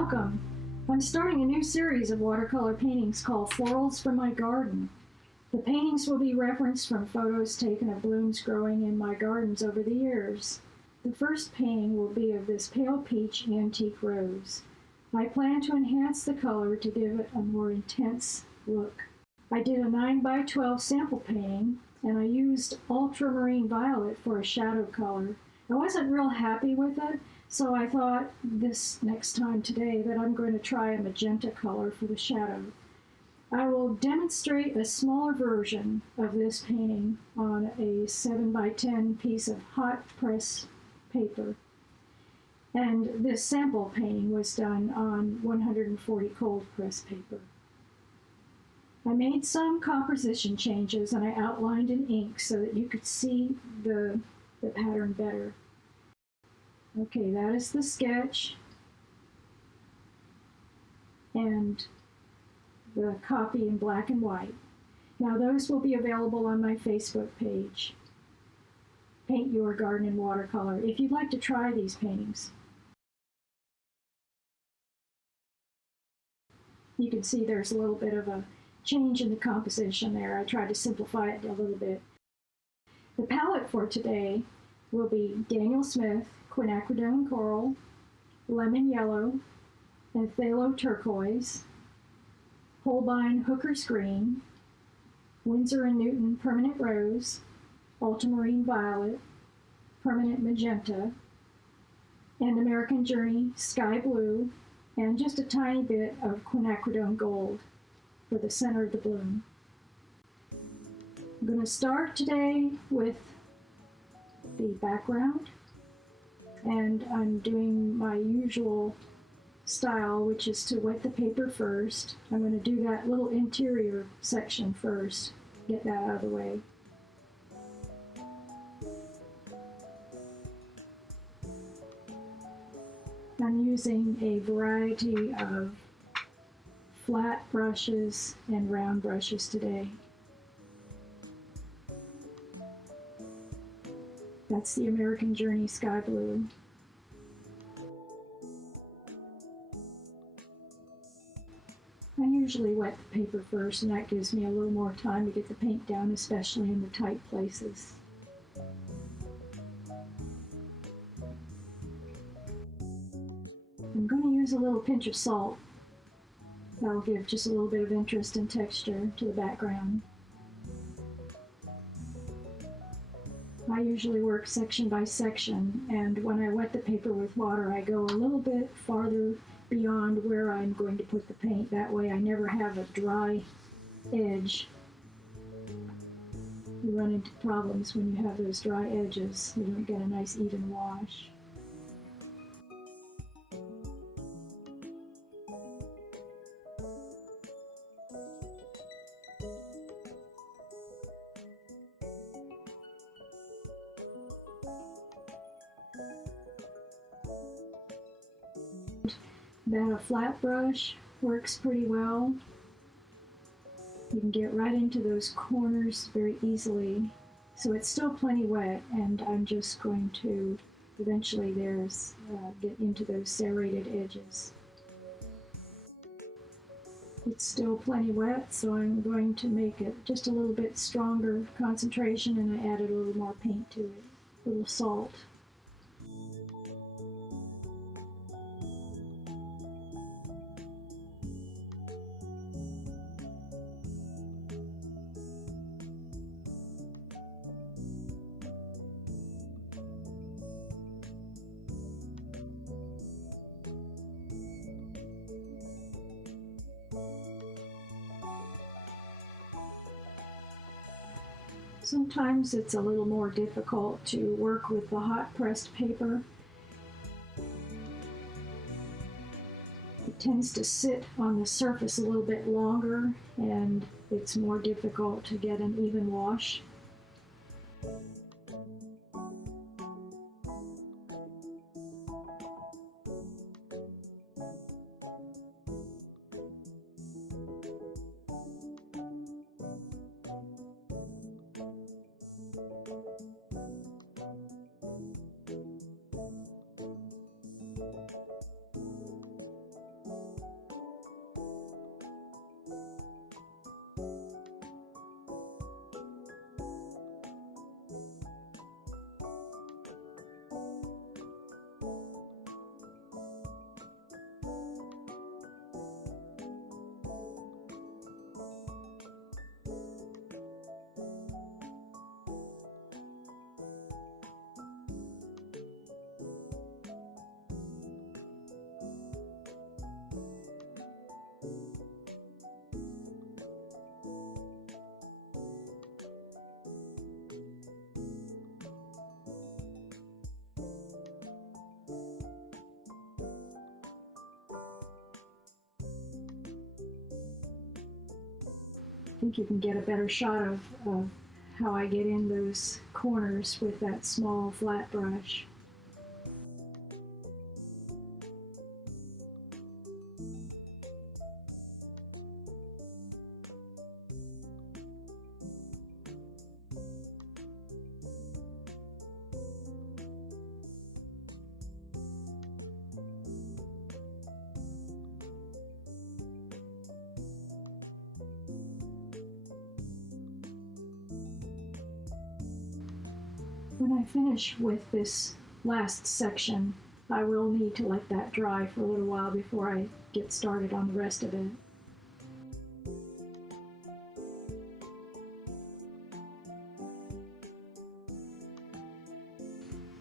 welcome. I'm starting a new series of watercolor paintings called Florals from My Garden. The paintings will be referenced from photos taken of blooms growing in my gardens over the years. The first painting will be of this pale peach antique rose. I plan to enhance the color to give it a more intense look. I did a 9x12 sample painting, and I used Ultramarine violet for a shadow color. I wasn't real happy with it, so I thought this next time today that I'm going to try a magenta color for the shadow. I will demonstrate a smaller version of this painting on a 7x10 piece of hot press paper. And this sample painting was done on 140 cold press paper. I made some composition changes and I outlined in ink so that you could see the pattern better. Okay, that is the sketch and the copy in black and white. Now those will be available on my Facebook page, Paint Your Garden in Watercolor, if you'd like to try these paintings. You can see there's a little bit of a change in the composition there. I tried to simplify it a little bit. The palette for today will be Daniel Smith, Quinacridone Coral, Lemon Yellow, and Thalo Turquoise, Holbein Hooker's Green, Winsor & Newton Permanent Rose, Ultramarine Violet, Permanent Magenta, and American Journey Sky Blue, and just a tiny bit of Quinacridone Gold for the center of the bloom. I'm going to start today with the background, and I'm doing my usual style, which is to wet the paper first. I'm going to do that little interior section first, get that out of the way. I'm using a variety of flat brushes and round brushes today. That's the American Journey Sky Blue. I usually wet the paper first, and that gives me a little more time to get the paint down, especially in the tight places. I'm going to use a little pinch of salt. That'll give just a little bit of interest and texture to the background. I usually work section by section, and when I wet the paper with water, I go a little bit farther beyond where I'm going to put the paint. That way I never have a dry edge. You run into problems when you have those dry edges. You don't get a nice even wash. Then a flat brush works pretty well. You can get right into those corners very easily. So it's still plenty wet, and I'm just going to eventually get into those serrated edges. It's still plenty wet, so I'm going to make it just a little bit stronger concentration, and I added a little more paint to it, a little salt. Sometimes it's a little more difficult to work with the hot pressed paper. It tends to sit on the surface a little bit longer, and it's more difficult to get an even wash. think you can get a better shot of how I get in those corners with that small flat brush. When I finish with this last section, I will need to let that dry for a little while before I get started on the rest of it.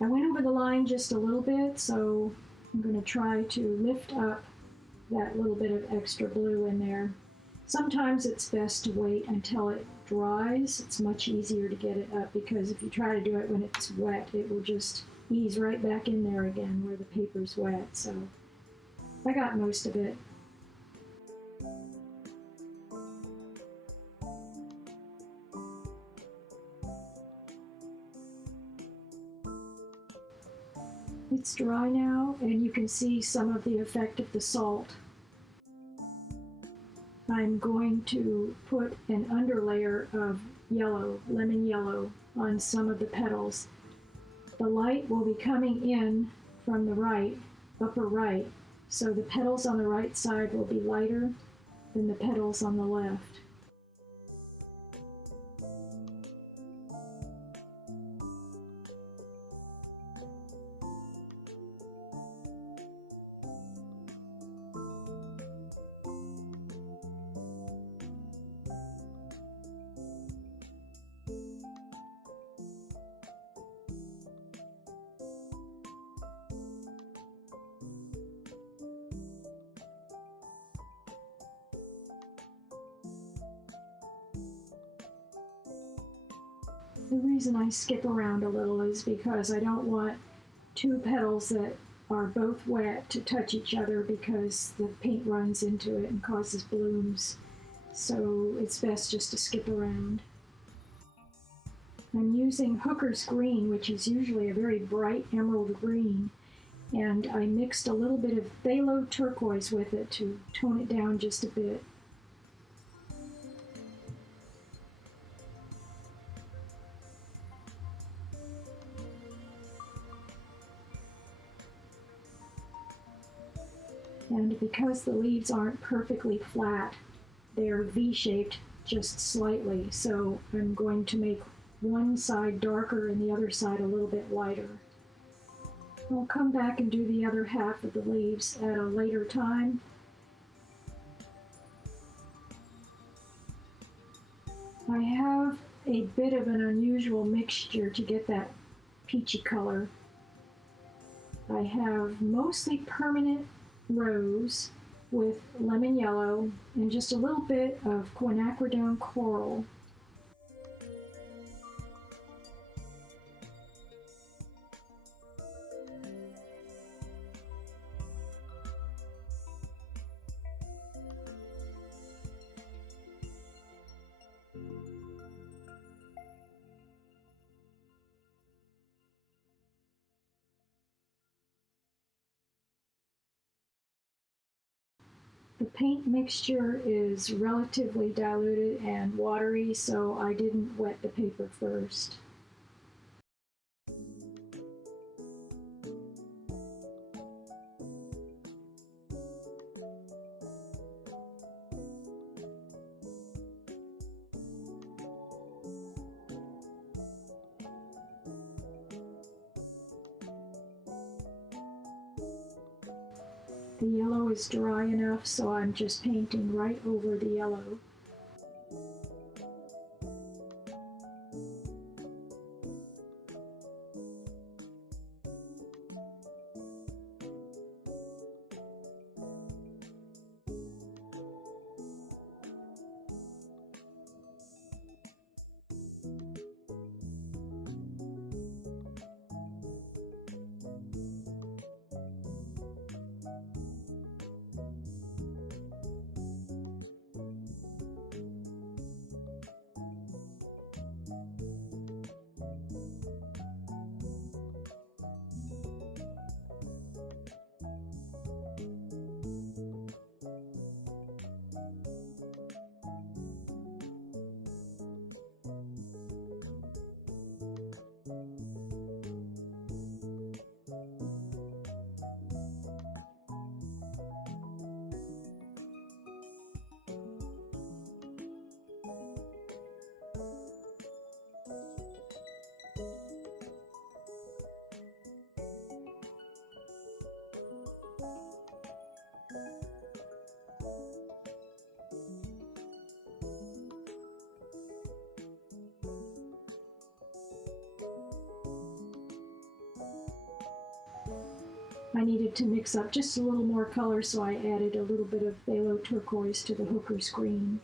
I went over the line just a little bit, so I'm going to try to lift up that little bit of extra blue in there. Sometimes it's best to wait until it dries. It's much easier to get it up because if you try to do it when it's wet, it will just ease right back in there again where the paper's wet. So I got most of it. It's dry now, and you can see some of the effect of the salt. I'm going to put an underlayer of yellow, lemon yellow, on some of the petals. The light will be coming in from the right, upper right, so the petals on the right side will be lighter than the petals on the left. The reason I skip around a little is because I don't want two petals that are both wet to touch each other because the paint runs into it and causes blooms. So it's best just to skip around. I'm using Hooker's Green, which is usually a very bright emerald green, and I mixed a little bit of Thalo Turquoise with it to tone it down just a bit. And because the leaves aren't perfectly flat, they're V-shaped just slightly, so I'm going to make one side darker and the other side a little bit lighter. I'll come back and do the other half of the leaves at a later time. I have a bit of an unusual mixture to get that peachy color. I have mostly permanent rose with lemon yellow and just a little bit of Quinacridone coral. The paint mixture is relatively diluted and watery, so I didn't wet the paper first. The yellow is dry enough, so I'm just painting right over the yellow. I needed to mix up just a little more color, so I added a little bit of Thalo Turquoise to the hooker's green.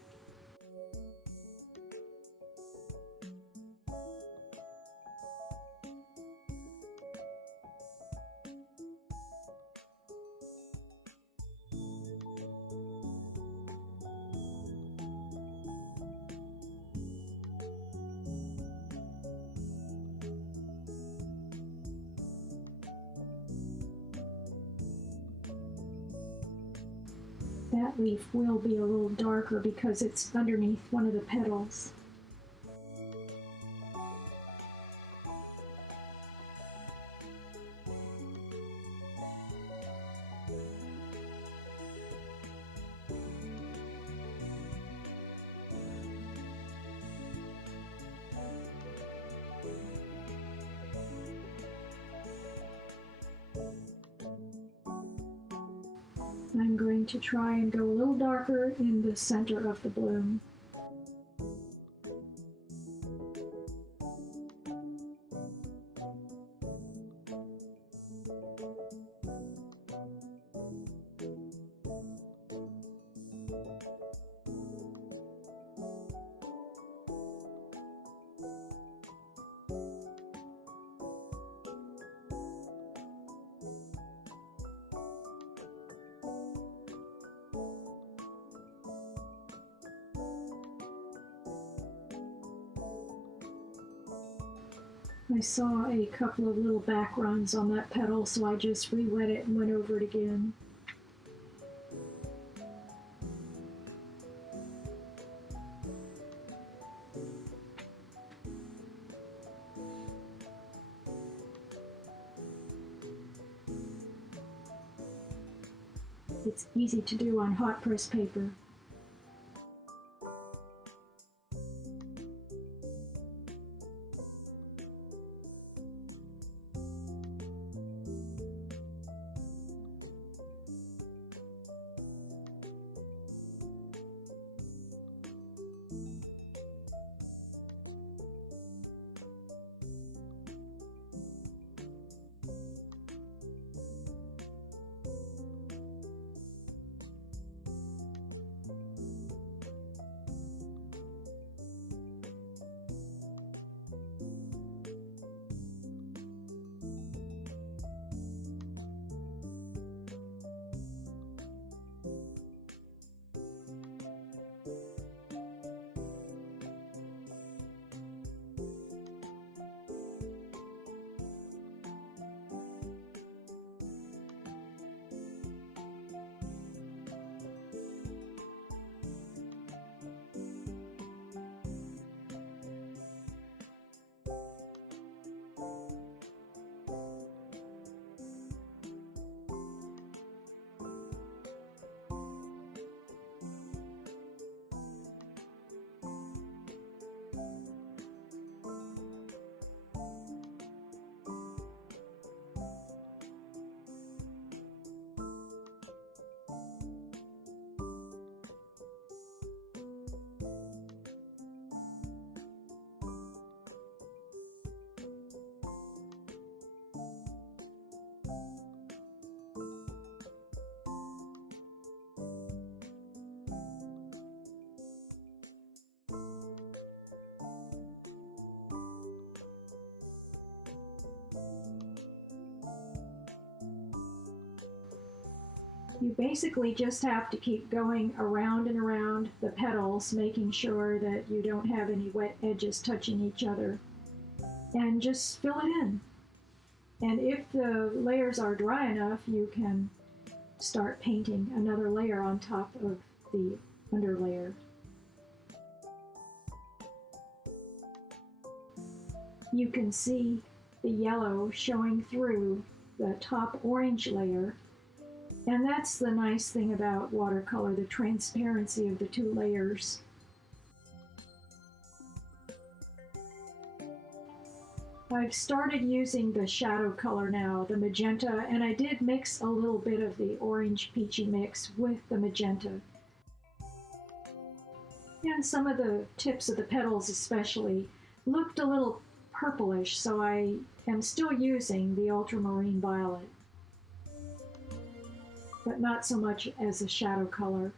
That leaf will be a little darker because it's underneath one of the petals. I'm going to try and go a little darker in the center of the bloom. I saw a couple of little back runs on that petal, so I just re-wet it and went over it again. It's easy to do on hot press paper. You basically just have to keep going around and around the petals, making sure that you don't have any wet edges touching each other, and just fill it in. And if the layers are dry enough, you can start painting another layer on top of the underlayer. You can see the yellow showing through the top orange layer. And that's the nice thing about watercolor, the transparency of the two layers. I've started using the shadow color now, the magenta, and I did mix a little bit of the orange peachy mix with the magenta. And some of the tips of the petals especially looked a little purplish, so I am still using the ultramarine violet. but not so much as a shadow color.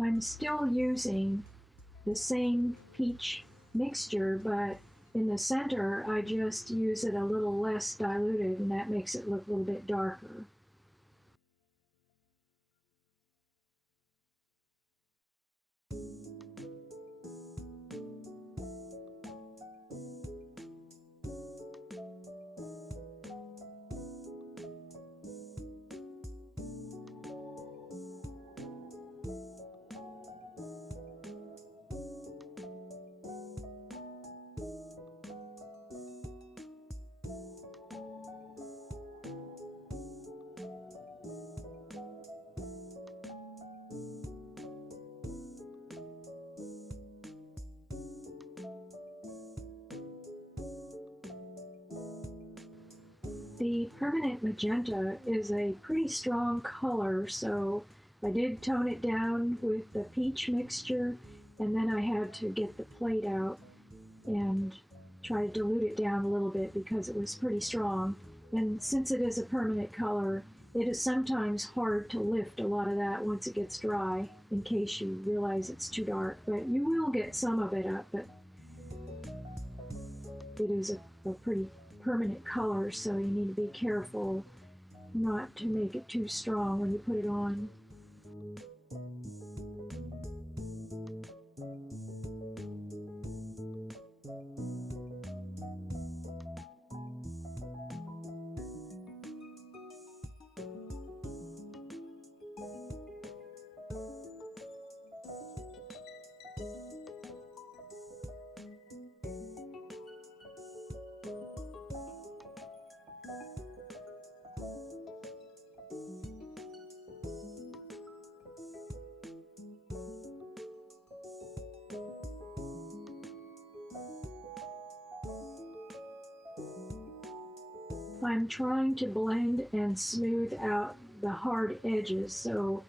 I'm still using the same peach mixture, but in the center I just use it a little less diluted, and that makes it look a little bit darker. The permanent magenta is a pretty strong color, so I did tone it down with the peach mixture, and then I had to get the plate out and try to dilute it down a little bit because it was pretty strong. And since it is a permanent color, it is sometimes hard to lift a lot of that once it gets dry, in case you realize it's too dark. But you will get some of it up, but it is a pretty permanent color, so you need to be careful not to make it too strong when you put it on. I'm trying to blend and smooth out the hard edges, so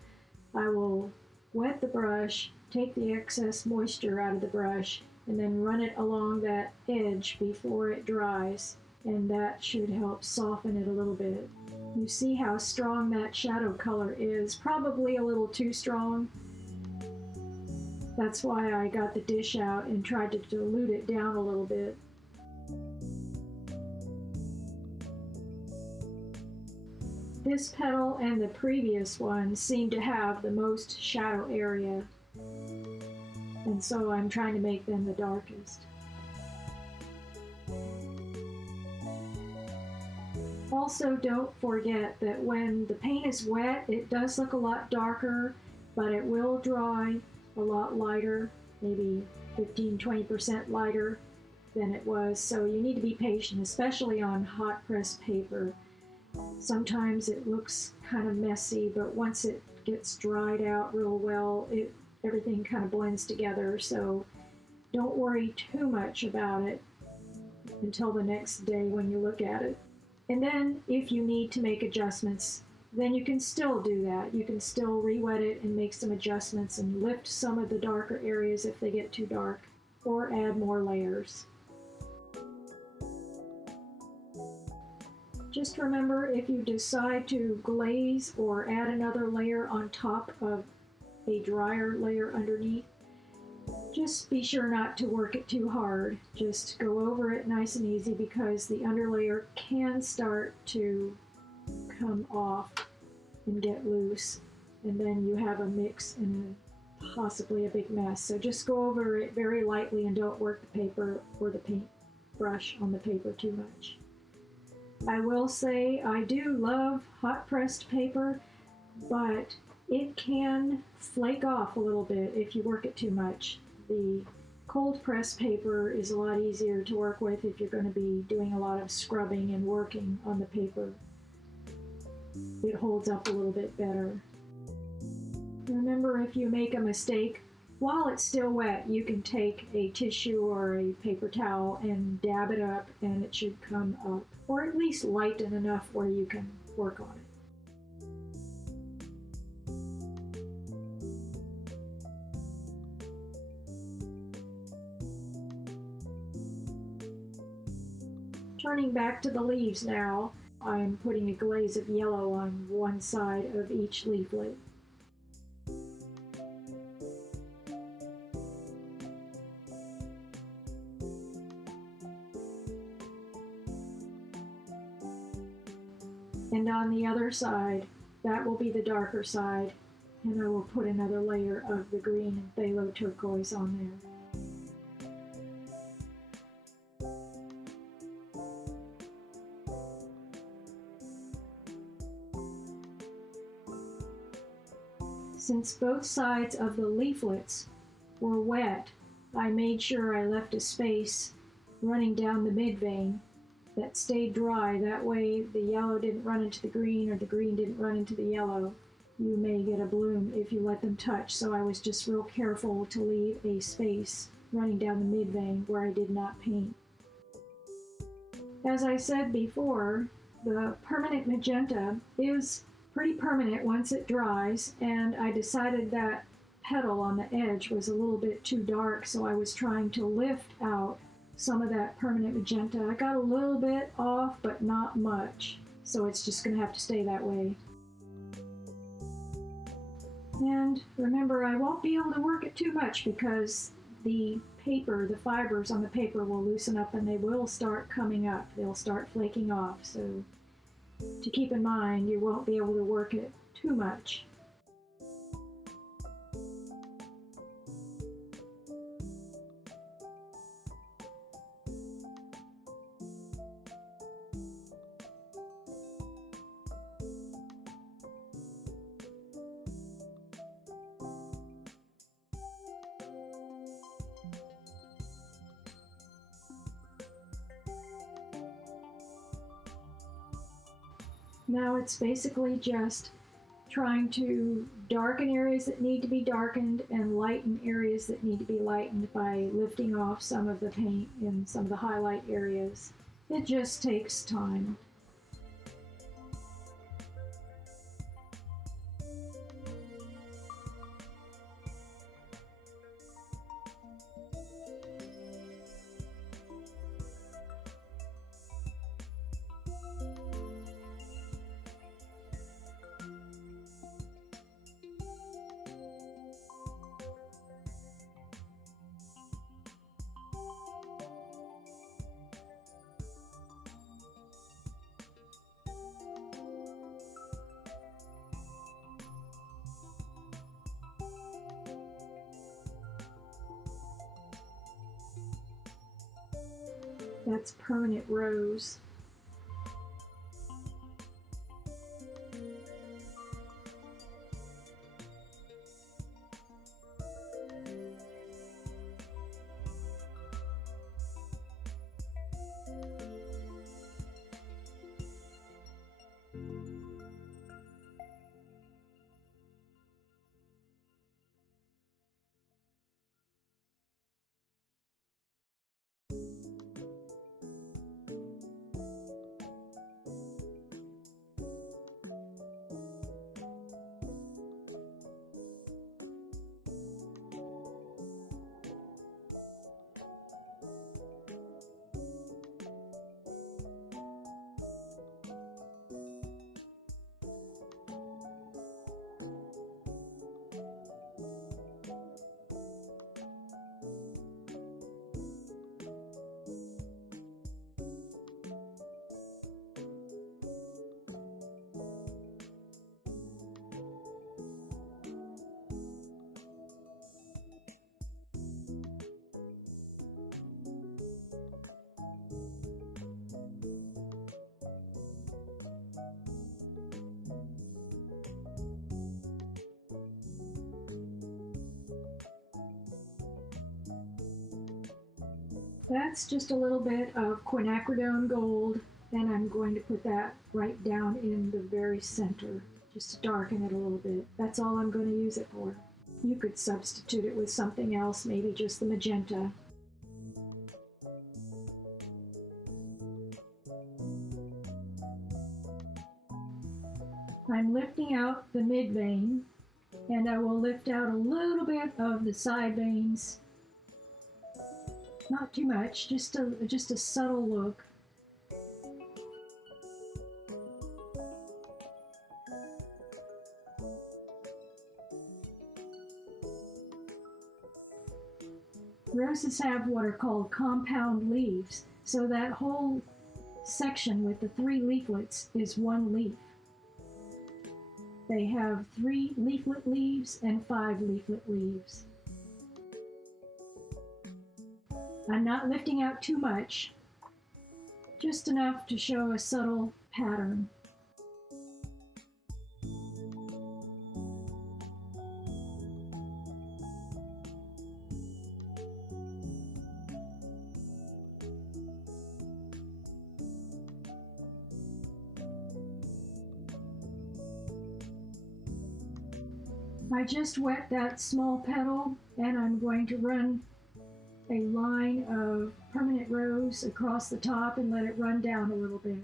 I will wet the brush, take the excess moisture out of the brush, and then run it along that edge before it dries, and that should help soften it a little bit. You see how strong that shadow color is, probably a little too strong. That's why I got the dish out and tried to dilute it down a little bit. This petal and the previous one seem to have the most shadow area, and so I'm trying to make them the darkest. Also, don't forget that when the paint is wet, it does look a lot darker, but it will dry a lot lighter, maybe 15-20% lighter than it was, so you need to be patient, especially on hot press paper. Sometimes it looks kind of messy, but once it gets dried out real well, everything kind of blends together, so don't worry too much about it until the next day when you look at it. And then if you need to make adjustments, then you can still do that. You can still re-wet it and make some adjustments and lift some of the darker areas if they get too dark, or add more layers. Just remember, if you decide to glaze or add another layer on top of a drier layer underneath, just be sure not to work it too hard. Just go over it nice and easy, because the underlayer can start to come off and get loose, and then you have a mix and possibly a big mess. So just go over it very lightly and don't work the paper or the paint brush on the paper too much. I will say I do love hot pressed paper, but it can flake off a little bit if you work it too much. The cold pressed paper is a lot easier to work with if you're going to be doing a lot of scrubbing and working on the paper. It holds up a little bit better. Remember, if you make a mistake, while it's still wet, you can take a tissue or a paper towel and dab it up and it should come up, or at least lighten enough where you can work on it. Turning back to the leaves now, I'm putting a glaze of yellow on one side of each leaflet. And on the other side, that will be the darker side, and I will put another layer of the green and phthalo turquoise on there. Since both sides of the leaflets were wet, I made sure I left a space running down the mid-vein that stayed dry. That way the yellow didn't run into the green or the green didn't run into the yellow. You may get a bloom if you let them touch, so I was just real careful to leave a space running down the mid-vein where I did not paint. As I said before, the permanent magenta is pretty permanent once it dries, and I decided that petal on the edge was a little bit too dark, so I was trying to lift out some of that permanent magenta. I got a little bit off, but not much, so it's just going to have to stay that way. And remember, I won't be able to work it too much because the paper, the fibers on the paper will loosen up and they will start coming up. They'll start flaking off, so to keep in mind, you won't be able to work it too much. Now it's basically just trying to darken areas that need to be darkened and lighten areas that need to be lightened by lifting off some of the paint in some of the highlight areas. It just takes time. That's permanent rose. That's just a little bit of quinacridone gold, and I'm going to put that right down in the very center, just to darken it a little bit. That's all I'm going to use it for. You could substitute it with something else, maybe just the magenta. I'm lifting out the mid vein, and I will lift out a little bit of the side veins. Not too much, just a subtle look. Roses have what are called compound leaves, so that whole section with the 3 leaflets is 1 leaf. They have 3 leaflet leaves and 5 leaflet leaves. I'm not lifting out too much, just enough to show a subtle pattern. I just wet that small petal, and I'm going to run a line of permanent rose across the top and let it run down a little bit.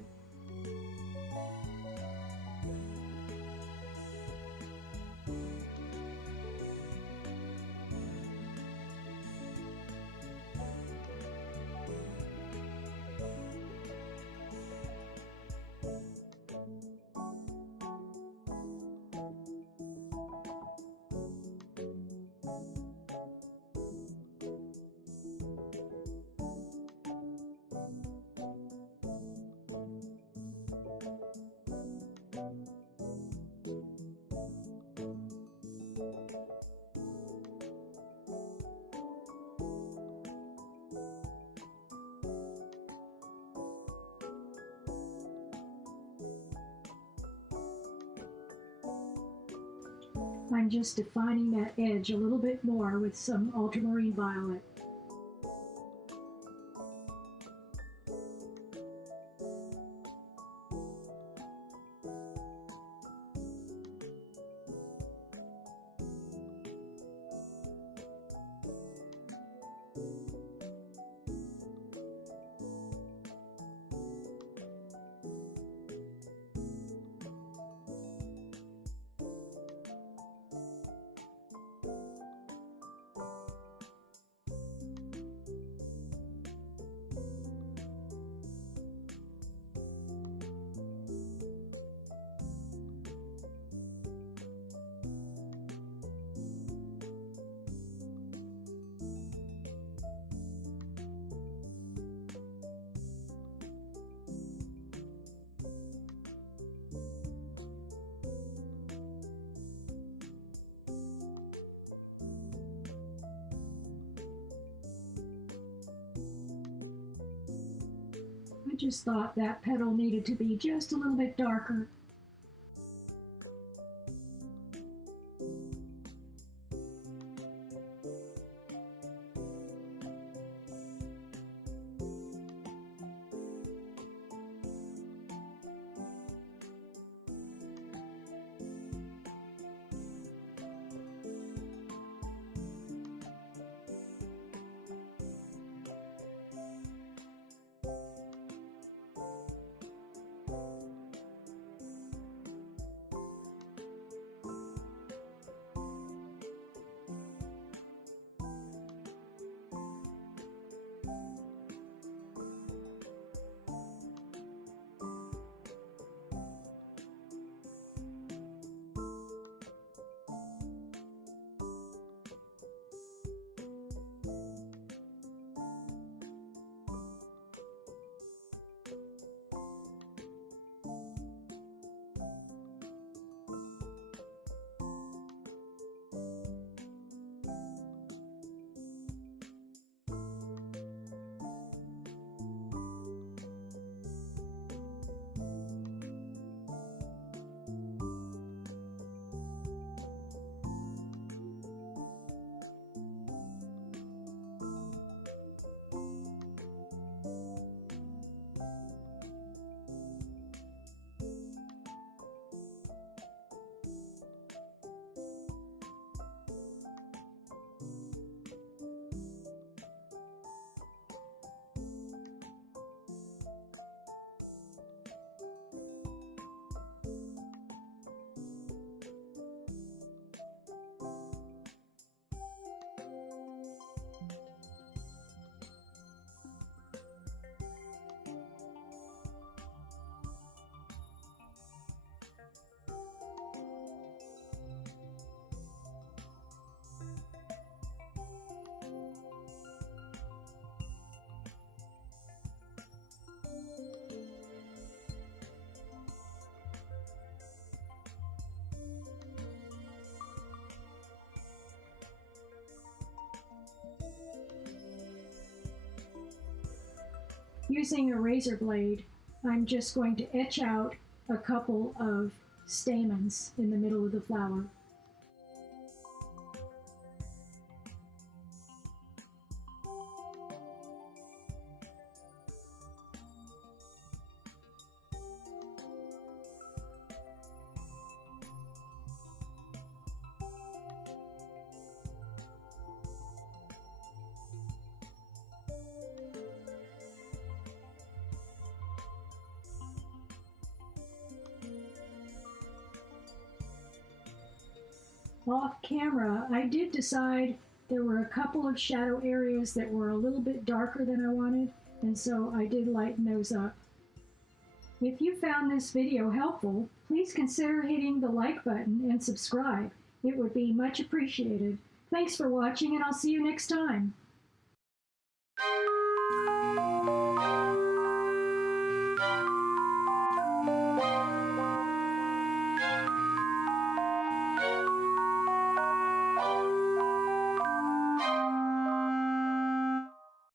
I'm just defining that edge a little bit more with some ultramarine violet. I just thought that petal needed to be just a little bit darker. Using a razor blade, I'm just going to etch out a couple of stamens in the middle of the flower. Off camera, I did decide there were a couple of shadow areas that were a little bit darker than I wanted, and so I did lighten those up. If you found this video helpful, please consider hitting the like button and subscribe. It would be much appreciated. Thanks for watching, and I'll see you next time.